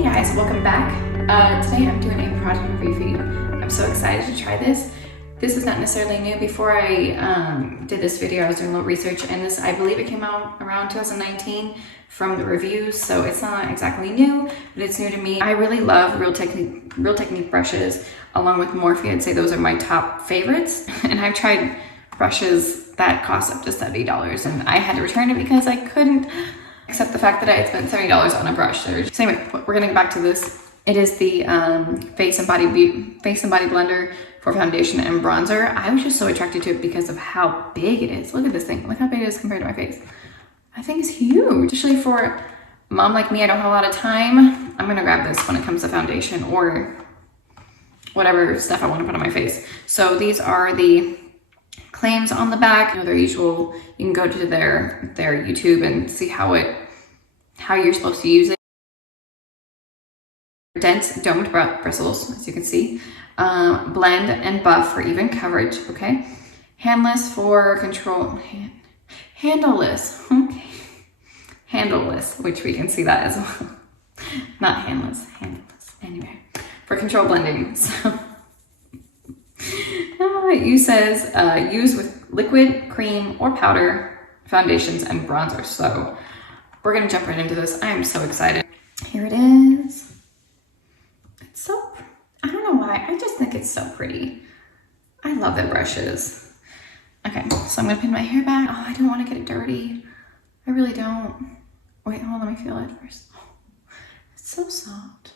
Hey guys, welcome back. Today I'm doing a product review for you. I'm so excited to try this. This is not necessarily new. Before I did this video, I was doing a little research, and this, I believe it came out around 2019 from the reviews, so it's not exactly new, but it's new to me. I really love Real Technique brushes, along with Morphe. I'd say those are my top favorites, and I've tried brushes that cost up to $70, and I had to return it because I couldn't accept the fact that I had spent $70 on a brush. So anyway, we're gonna get back to this. It is the Face and Body Blender for foundation and bronzer. I was just so attracted to it because of how big it is. Look at this thing. Look how big it is compared to my face. I think it's huge. Especially for a mom like me, I don't have a lot of time. I'm gonna grab this when it comes to foundation or whatever stuff I want to put on my face. So these are the claims on the back. You know, their usual, you can go to their YouTube and see how you're supposed to use it. Dense domed bristles, as you can see. Blend and buff for even coverage, okay? Handless for control, handleless, okay. Handleless, which we can see that as well. Not handless, handless. Anyway, for control blending, so. It says use with liquid, cream, or powder foundations and bronzers. So we're gonna jump right into this. I am so excited. Here it is. It's so, I don't know why, I just think it's so pretty. I love their brushes. Okay, so I'm gonna pin my hair back. Oh, I don't wanna get it dirty. I really don't. Wait, hold on, let me feel it first. It's so soft.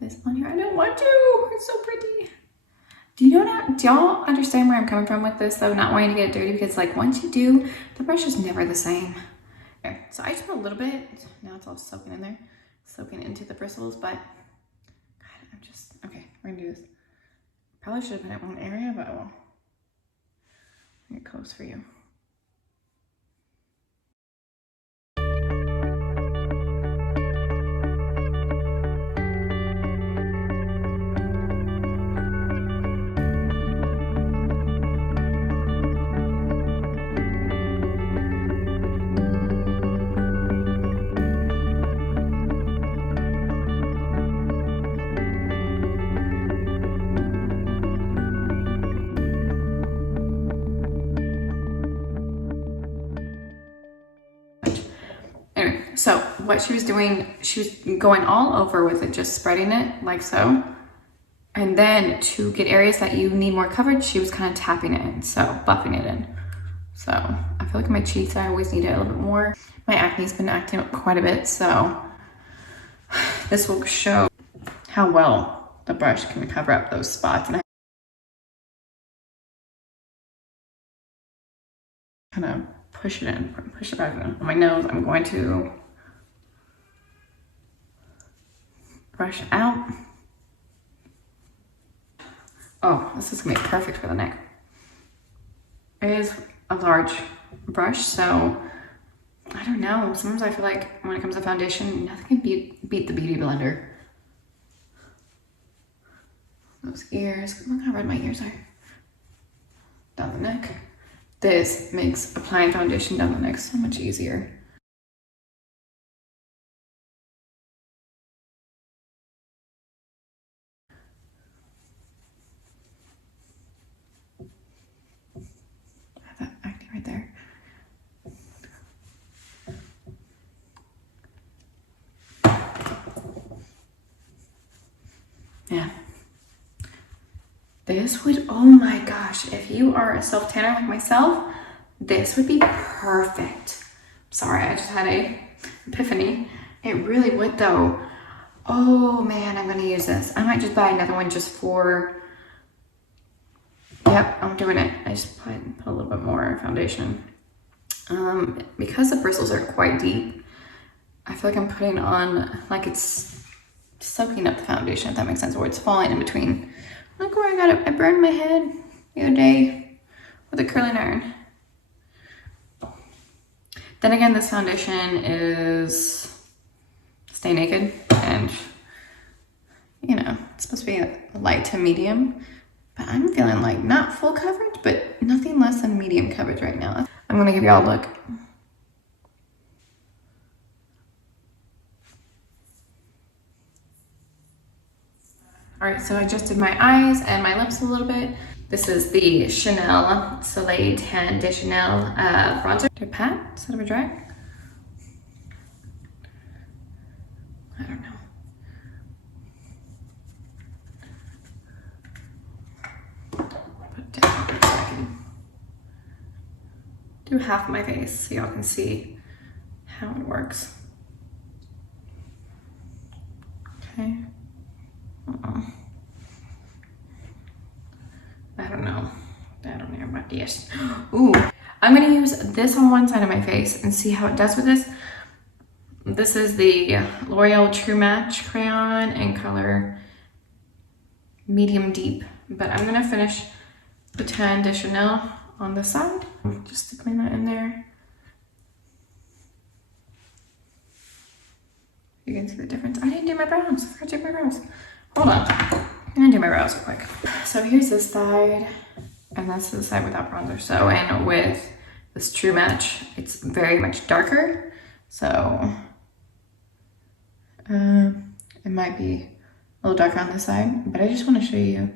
This on here, I don't want to. It's so pretty. Do y'all understand where I'm coming from with this though? Not wanting to get it dirty, because like once you do, the brush is never the same. Okay, so I just put a little bit. Now it's all soaking in there, soaking into the bristles. But God, I'm just okay. We're gonna do this. Probably should have been at one area, but well, I'll get close for you. So what she was doing, she was going all over with it, just spreading it like so. And then to get areas that you need more coverage, she was kind of tapping it in, so buffing it in. So I feel like my cheeks, I always need it a little bit more. My acne's been acting up quite a bit, so this will show how well the brush can cover up those spots. And I kind of push it in, push it back in. On my nose, I'm going to brush out. Oh, this is gonna be perfect for the neck. It is a large brush, so I don't know. Sometimes I feel like when it comes to foundation, nothing can beat the Beauty Blender. Those ears, look how red my ears are. Down the neck. This makes applying foundation down the neck so much easier. Right there. Yeah. This would, oh my gosh, if you are a self-tanner like myself, this would be perfect. Sorry, I just had a epiphany. It really would though. Oh man, I'm gonna use this. I might just buy another one just for, yep, I'm doing it. I just put a little bit more foundation. Because the bristles are quite deep, I feel like I'm putting on, like it's soaking up the foundation, if that makes sense, or it's falling in between. Look where I got it. I burned my head the other day with a curling iron. Then again, this foundation is Stay Naked, and you know, it's supposed to be a light to medium. But I'm feeling like not full coverage, but nothing less than medium coverage right now. I'm gonna give y'all a look. so I just did my eyes and my lips a little bit. This is the Chanel Soleil Tan de Chanel bronzer. Did I pat instead of a drag? I don't know. Put it down so I can do half my face so y'all can see how it works. Okay. I don't know about this. Ooh, I'm gonna use this on one side of my face and see how it does with this. This is the L'Oreal True Match crayon in color medium deep, but I'm gonna finish the Tan de Chanel on the side just to clean that in there. You can see the difference. I didn't do my brows. I forgot to do my brows. Hold on. I'm gonna do my brows real quick. So here's this side, and that's the side without bronzer. So, and with this True Match, it's very much darker. So, it might be a little darker on this side, but I just want to show you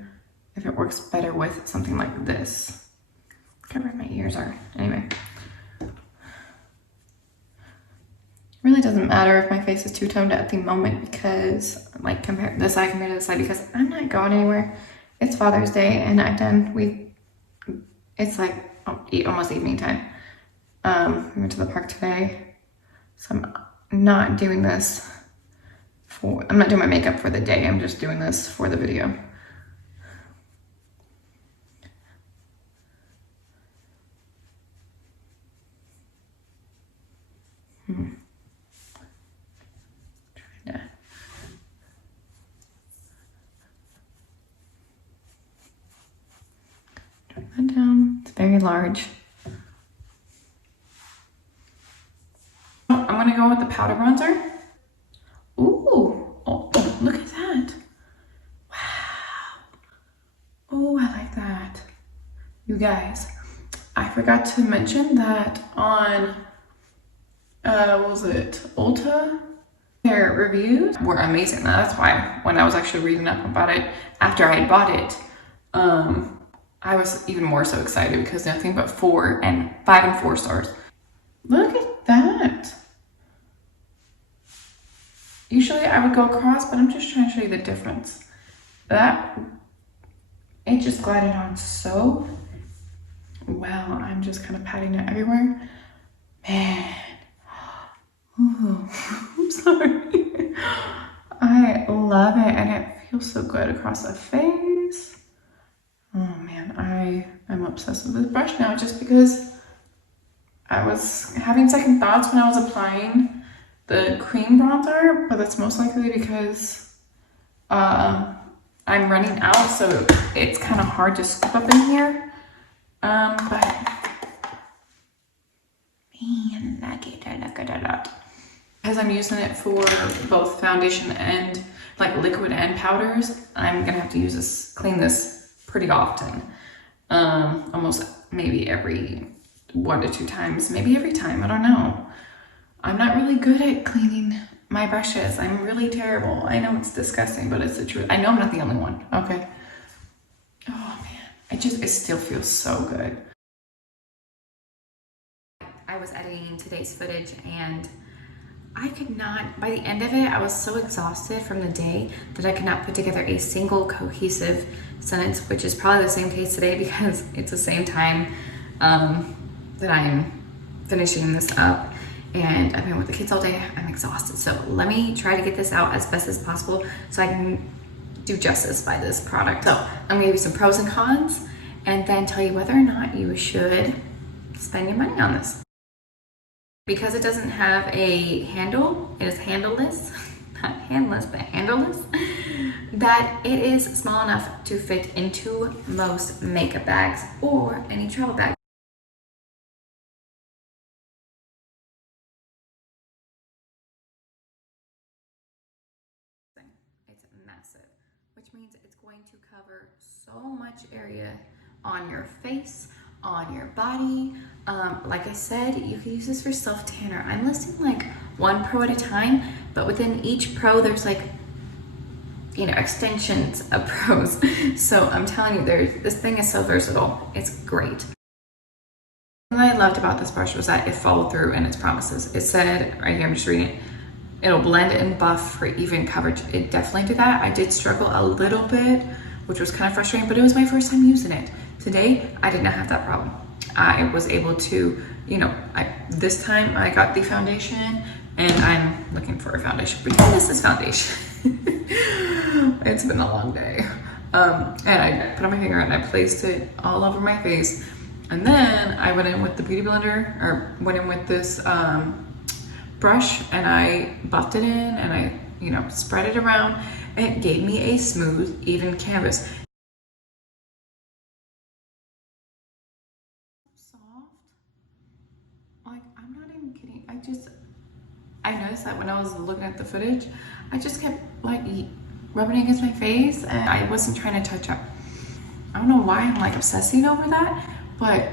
if it works better with something like this. Look how red my ears are. Anyway. Really doesn't matter if my face is two-toned at the moment because, like, compare this side compared to this side, because I'm not going anywhere. It's Father's Day and it's like almost evening time. We went to the park today, so I'm not doing this I'm not doing my makeup for the day. I'm just doing this for the video. That down. It's very large. I'm gonna go with the powder bronzer. Ooh, oh, look at that. Wow. Oh, I like that. You guys, I forgot to mention that on, what was it, Ulta? Their reviews were amazing. That's why when I was actually reading up about it after I had bought it, I was even more so excited because nothing but 5 and 4 stars. Look at that. Usually I would go across, but I'm just trying to show you the difference. It just glided on so well. I'm just kind of patting it everywhere. Man. Ooh, I'm sorry. I love it, and it feels so good across the face. Oh man, I am obsessed with this brush now just because I was having second thoughts when I was applying the cream bronzer, but that's most likely because I'm running out, so it's kind of hard to scoop up in here. But man, look at that. Because I'm using it for both foundation and like liquid and powders, I'm gonna have to clean this pretty often. Almost maybe every 1 to 2 times, maybe every time, I don't know. I'm not really good at cleaning my brushes. I'm really terrible. I know it's disgusting, but it's the truth. I know I'm not the only one, okay? Oh man, it still feels so good. I was editing today's footage and I could not, by the end of it, I was so exhausted from the day that I could not put together a single cohesive sentence, which is probably the same case today because it's the same time that I'm finishing this up. And I've been with the kids all day. I'm exhausted. So let me try to get this out as best as possible so I can do justice by this product. So I'm gonna give you some pros and cons and then tell you whether or not you should spend your money on this. Because it doesn't have a handle, it is handleless, not handless, but handleless, that it is small enough to fit into most makeup bags or any travel bag. It's massive, which means it's going to cover so much area on your face, on your body. Like I said, you can use this for self-tanner. I'm listing like 1 pro at a time, but within each pro there's like you know, extensions of pros. So I'm telling you, this thing is so versatile. It's great. What I loved about this brush was that it followed through in its promises. It said, right here, I'm just reading it, it'll blend and buff for even coverage. It definitely did that. I did struggle a little bit, which was kind of frustrating, but it was my first time using it. Today, I did not have that problem. I was able to, you know, this time I got the foundation, and I'm looking for a foundation because this is foundation. It's been a long day. And I put on my finger and I placed it all over my face. And then I went in with the Beauty Blender, or went in with this brush, and I buffed it in, and I, you know, spread it around, and it gave me a smooth, even canvas. Soft. Like, I'm not even kidding. I noticed that when I was looking at the footage, I just kept like rubbing it against my face, and I wasn't trying to touch up. I don't know why I'm like obsessing over that, but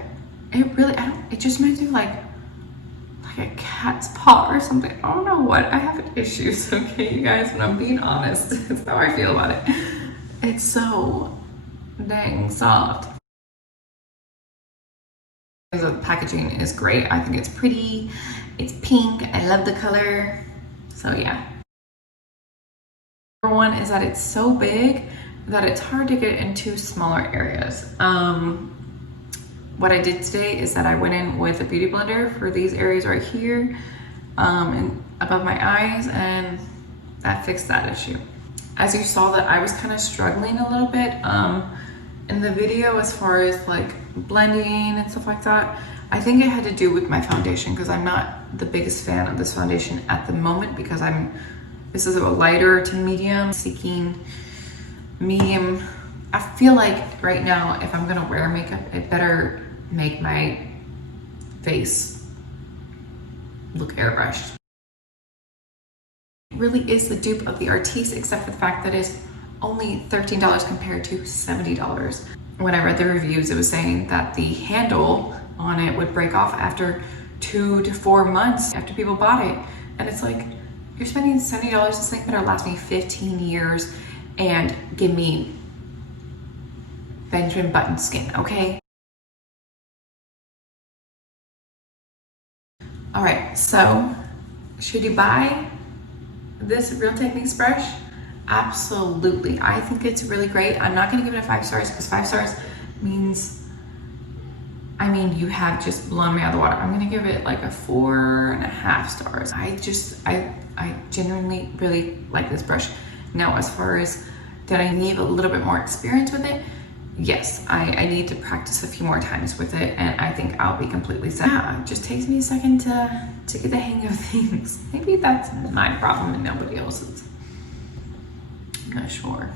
it really, it just reminds me of like a cat's paw or something. I don't know what, I have issues, okay, you guys, when I'm being honest. That's how I feel about it. It's so dang soft. The packaging is great. I think it's pretty. It's pink. I love the color. So yeah. Number one is that it's so big that it's hard to get into smaller areas. What I did today is that I went in with a Beauty Blender for these areas right here and above my eyes, and that fixed that issue. As you saw, that I was kind of struggling a little bit in the video as far as like blending and stuff like that. I think it had to do with my foundation, because I'm not the biggest fan of this foundation at the moment, because this is a lighter to medium, seeking medium. I feel like right now, if I'm gonna wear makeup, it better make my face look airbrushed. It really is the dupe of the Artis, except for the fact that it's only $13 compared to $70. When I read the reviews, it was saying that the handle on it would break off after 2 to 4 months after people bought it. And it's like, you're spending $70, this thing better last me 15 years and give me Benjamin Button skin, okay? All right, so should you buy this Real Techniques brush? Absolutely. I think it's really great. I'm not gonna give it a 5 stars, because 5 stars means, I mean, you have just blown me out of the water. I'm gonna give it like a 4.5 stars. I genuinely really like this brush. Now, as far as did I need a little bit more experience with it? Yes, I need to practice a few more times with it, and I think I'll be completely set. Yeah, it just takes me a second to get the hang of things. Maybe that's my problem and nobody else's. I'm not sure.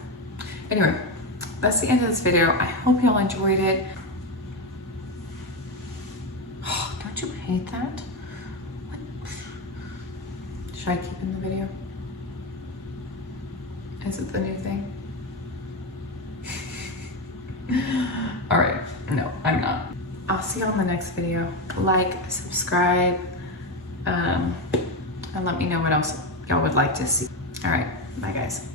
Anyway, that's the end of this video. I hope y'all enjoyed it. Oh, don't you hate that? What? Should I keep in the video? Is it the new thing? All right, no, I'm not. I'll see you on the next video. Like, subscribe, and let me know what else y'all would like to see. All right, bye guys.